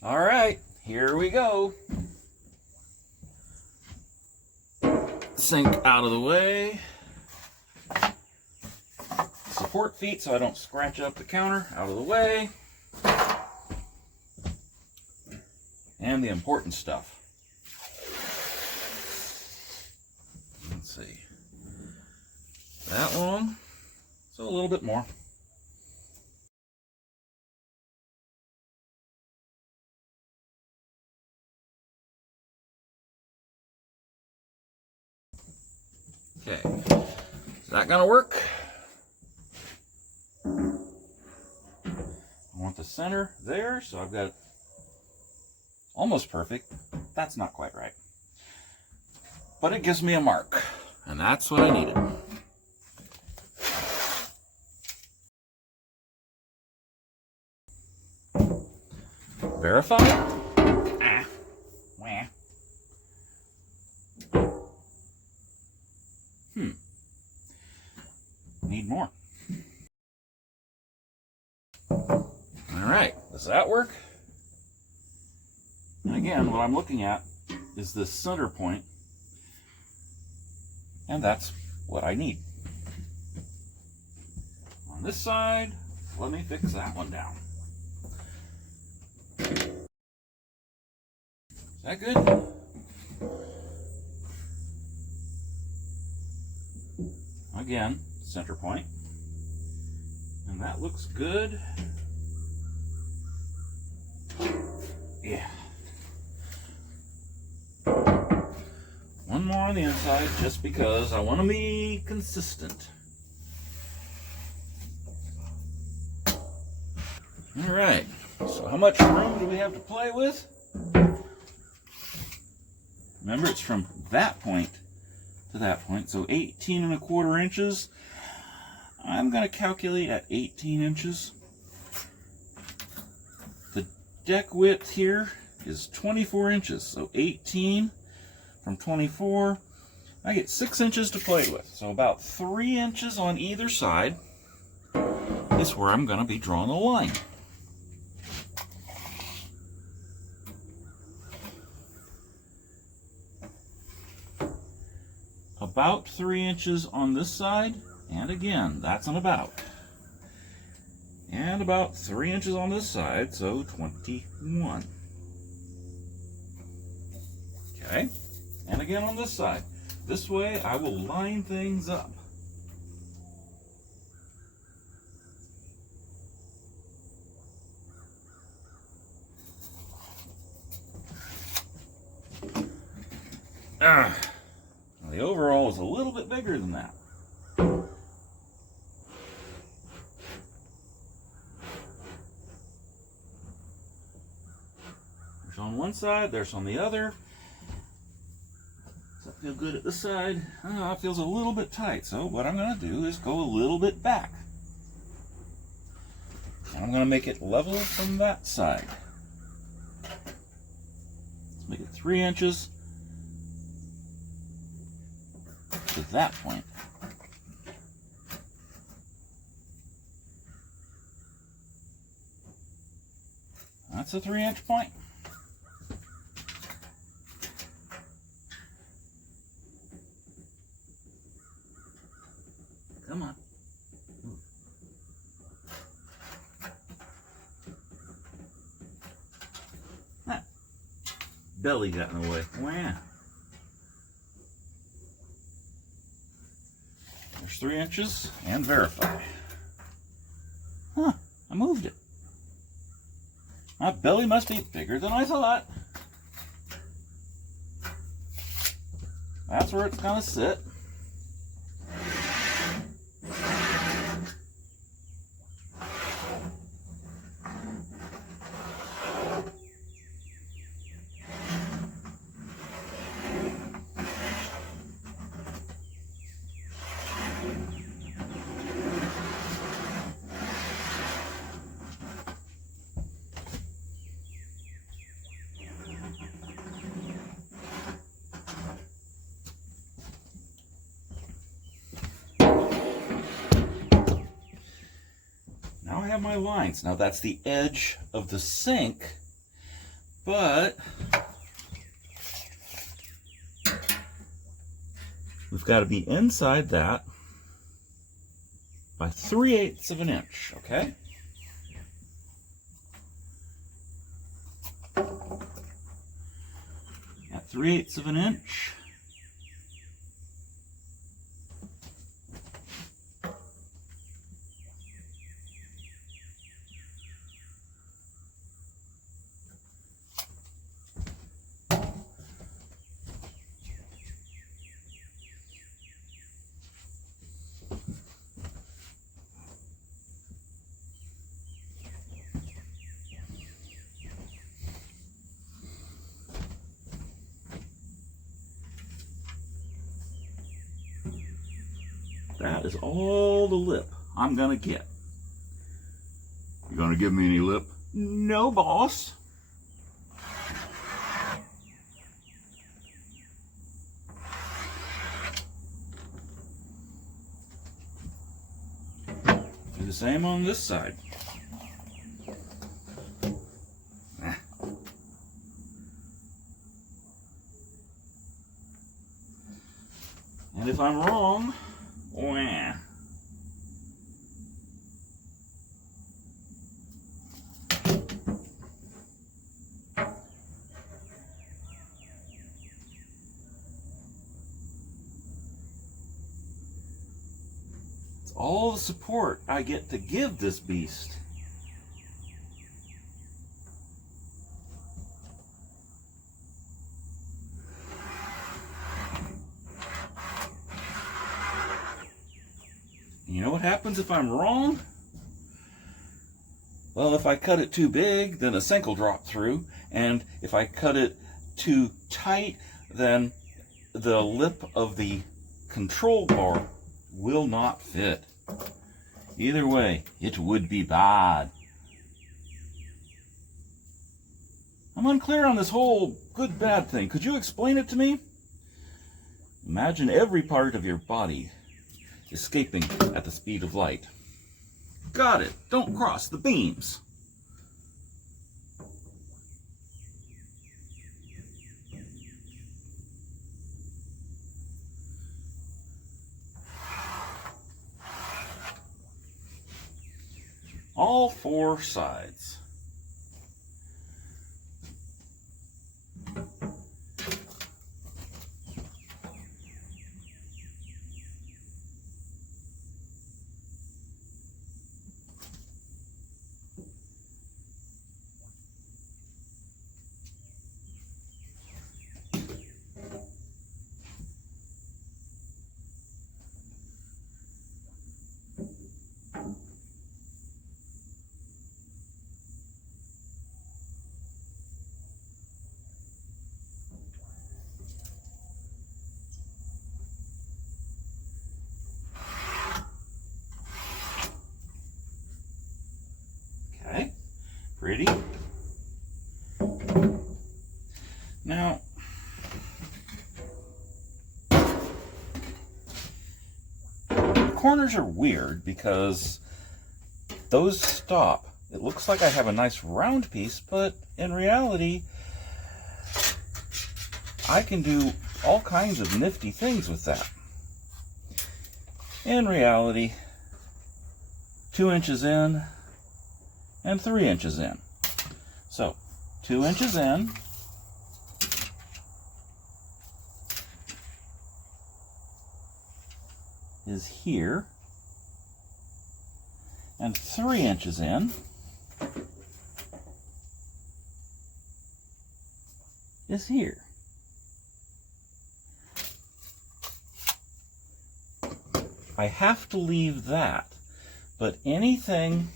All right, here we go. Sink out of the way. Support feet so I don't scratch up the counter out of the way. And the important stuff. Let's see. That long, so a little bit more. Okay, is that gonna work? I want the center there, so I've got it almost perfect. That's not quite right. But it gives me a mark, and that's what I needed. Verify. Wah. Need more. All right, does that work? And again, what I'm looking at is this center point, and that's what I need. On this side, let me fix that one down. Is that good? Again, center point. And that looks good. Yeah. One more on the inside just because I want to be consistent. All right, so how much room do we have to play with? Remember, it's from that point to that point, so 18¼ inches. I'm going to calculate at 18 inches. The deck width here is 24 inches, so 18 from 24. I get 6 inches to play with, so about 3 inches on either side is where I'm going to be drawing the line. About 3 inches on this side, and again, that's an about. And about 3 inches on this side, so 21. Okay, and again on this side. This way I will line things up. The overall is a little bit bigger than that. There's on one side, there's on the other. Does that feel good at this side? It feels a little bit tight, so what I'm going to do is go a little bit back. And I'm going to make it level from that side. Let's make it 3 inches. To that point. That's a 3-inch point. Come on. Move. Ah. Belly got in the way. Wow. There's 3 inches and verify. Huh, I moved it. My belly must be bigger than I thought. That's where it's gonna sit. Now I have my lines. Now that's the edge of the sink but we've got to be inside that by 3/8 of an inch, okay? At 3/8 of an inch. That is all the lip I'm gonna get. You gonna give me any lip? No, boss. Do the same on this side. And if I'm wrong, wah. It's all the support I get to give this beast. You know what happens if I'm wrong? Well, if I cut it too big, then a sink will drop through. And if I cut it too tight, then the lip of the control bar will not fit. Either way, it would be bad. I'm unclear on this whole good-bad thing. Could you explain it to me? Imagine every part of your body escaping at the speed of light. Got it. Don't cross the beams. All four sides. Pretty. Now, the corners are weird because those stop. It looks like I have a nice round piece, but in reality, I can do all kinds of nifty things with that. In reality, 2 inches in and 3 inches in. So, 2 inches in, is here, and 3 inches in is here. I have to leave that, but anything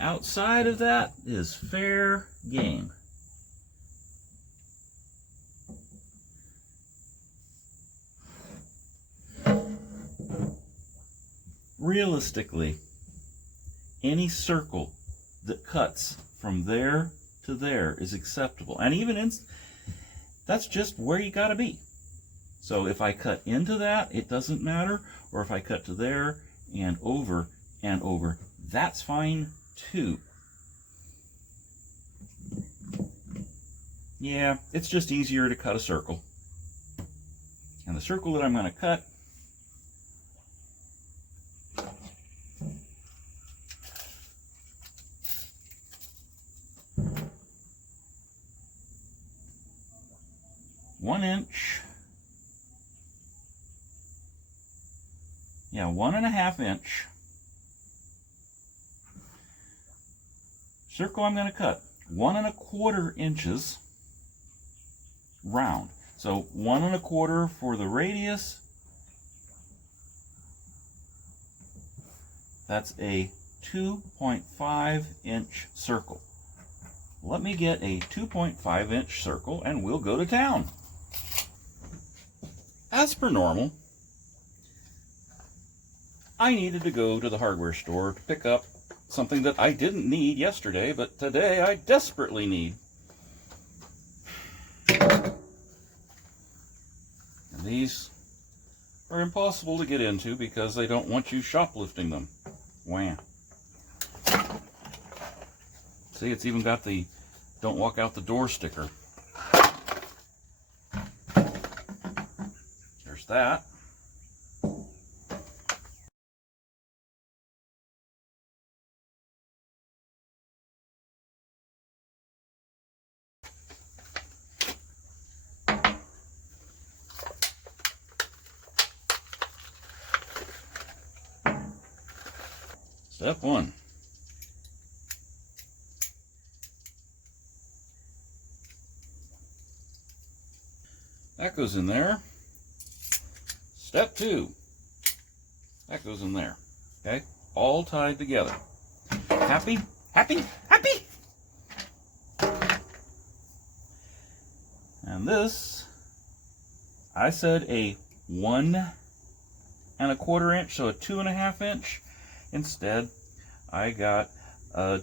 outside of that is fair game. Realistically, any circle that cuts from there to there is acceptable. And even that's just where you gotta be. So if I cut into that, it doesn't matter. Or if I cut to there and over and over. That's fine too. Yeah, it's just easier to cut a circle. And the circle that I'm going to cut one inch, yeah, 1.5 inch circle. I'm going to cut 1.25 inches round. So 1.25 for the radius. That's a 2.5 inch circle. Let me get a 2.5 inch circle and we'll go to town. As per normal, I needed to go to the hardware store to pick up something that I didn't need yesterday, but today I desperately need. And these are impossible to get into because they don't want you shoplifting them. Wham. See, it's even got the "Don't walk out the door" sticker. There's that. Step 1. That goes in there. Step 2. That goes in there. Okay? All tied together. Happy? Happy? Happy? And this, I said a 1.25 inch, so a 2.5 inch. Instead, I got a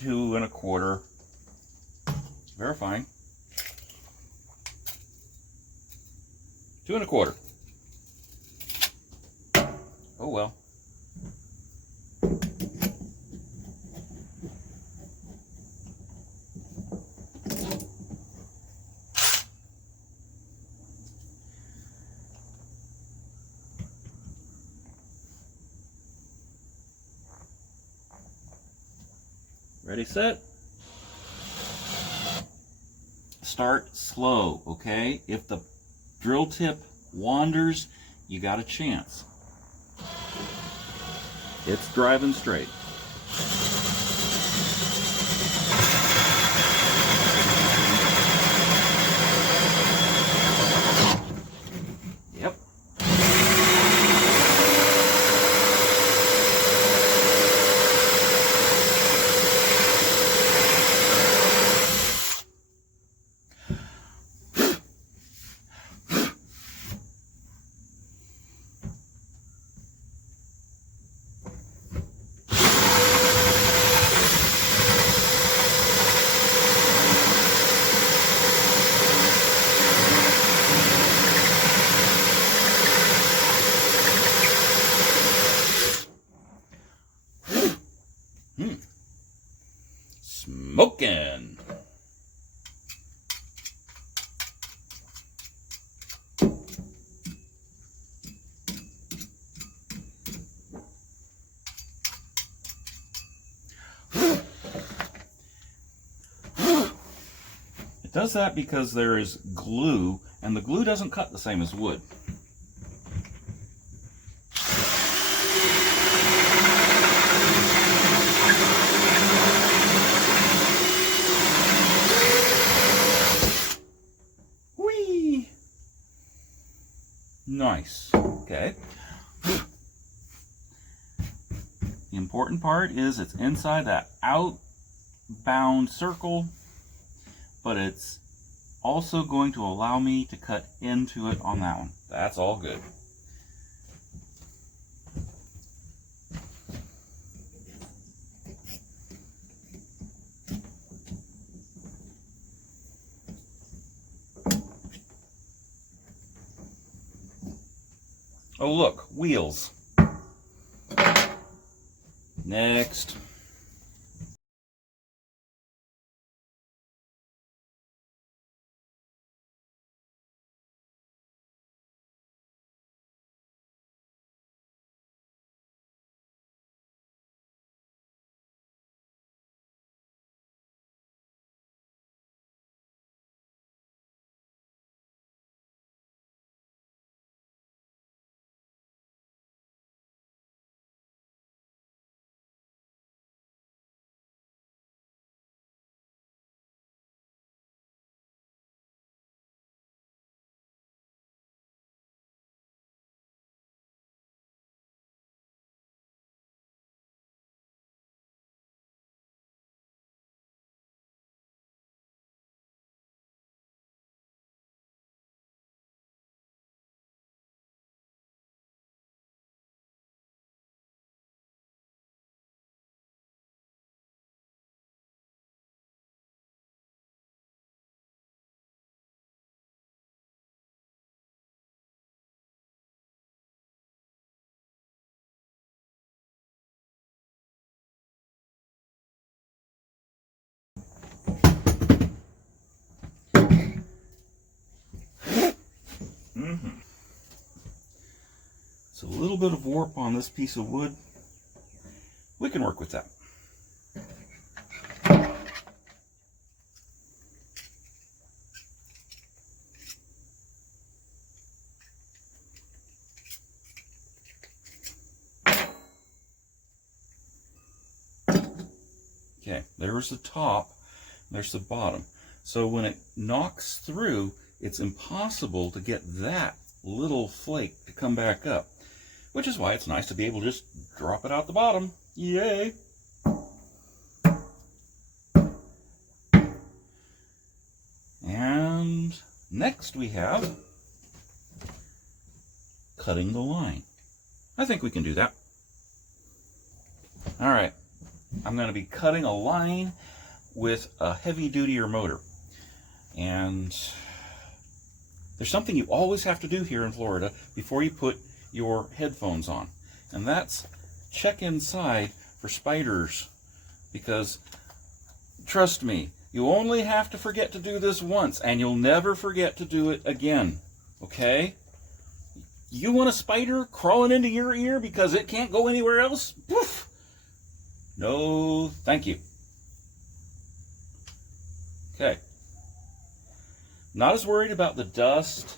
2.25. Verifying. 2.25. Oh well. Ready, set. Start slow, okay? If the drill tip wanders, you got a chance. It's driving straight. Yep. Smoking. It does that because there is glue, and the glue doesn't cut the same as wood. Whee! Nice. Okay. The important part is it's inside that outbound circle, but it's also going to allow me to cut into it on that one. That's all good. Oh look, wheels. Next. It's a little bit of warp on this piece of wood. We can work with that. Okay, there's the top, there's the bottom. So when it knocks through, it's impossible to get that little flake to come back up, which is why it's nice to be able to just drop it out the bottom. Yay! And next we have cutting the line. I think we can do that. All right, I'm going to be cutting a line with a heavy-duty motor. And there's something you always have to do here in Florida before you put your headphones on, and that's check inside for spiders, because trust me, you only have to forget to do this once and you'll never forget to do it again. Okay? You want a spider crawling into your ear because it can't go anywhere else? Poof! No, thank you. Okay. Not as worried about the dust,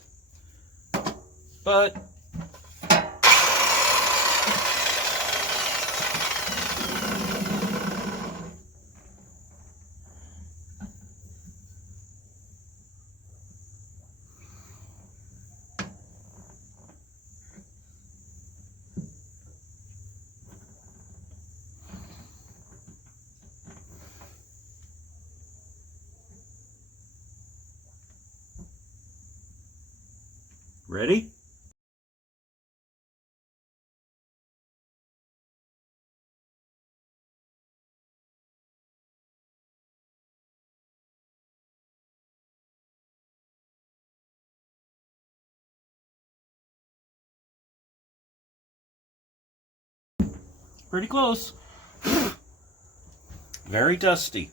but ready? Pretty close. Very dusty.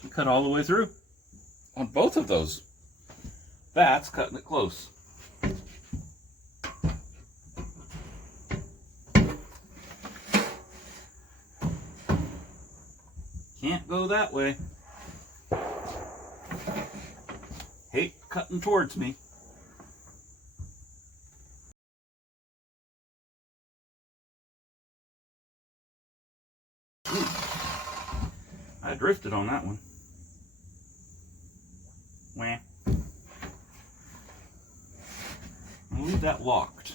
You cut all the way through on both of those. That's cutting it close. Can't go that way. Hate cutting towards me. Ooh. I drifted on that one. Wah. I'll leave that locked.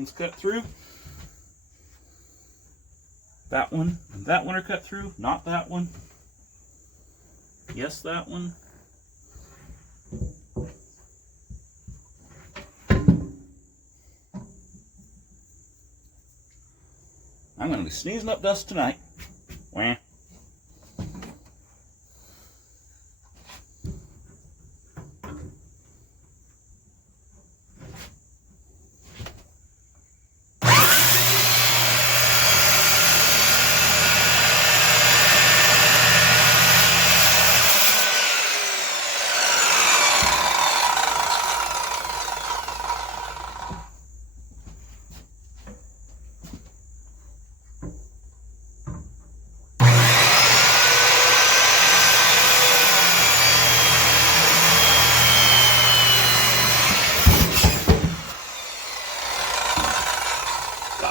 one's cut through. That one and that one are cut through. Not that one. Yes, that one. I'm going to be sneezing up dust tonight. Wah.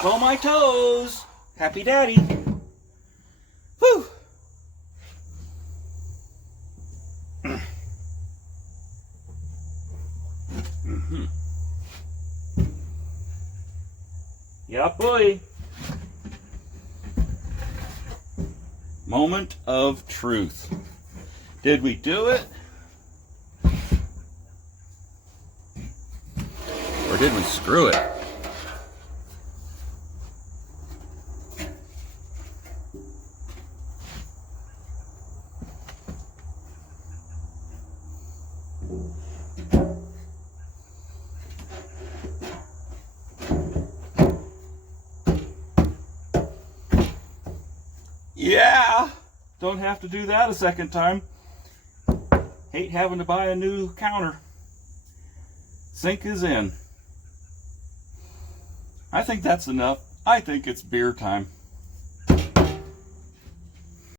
Got all my toes. Happy daddy. Whew. Mm-hmm. Yeah, boy. Moment of truth. Did we do it? Or did we screw it? Yeah, don't have to do that a second time. Hate having to buy a new counter. Sink is in. I think that's enough. I think it's beer time.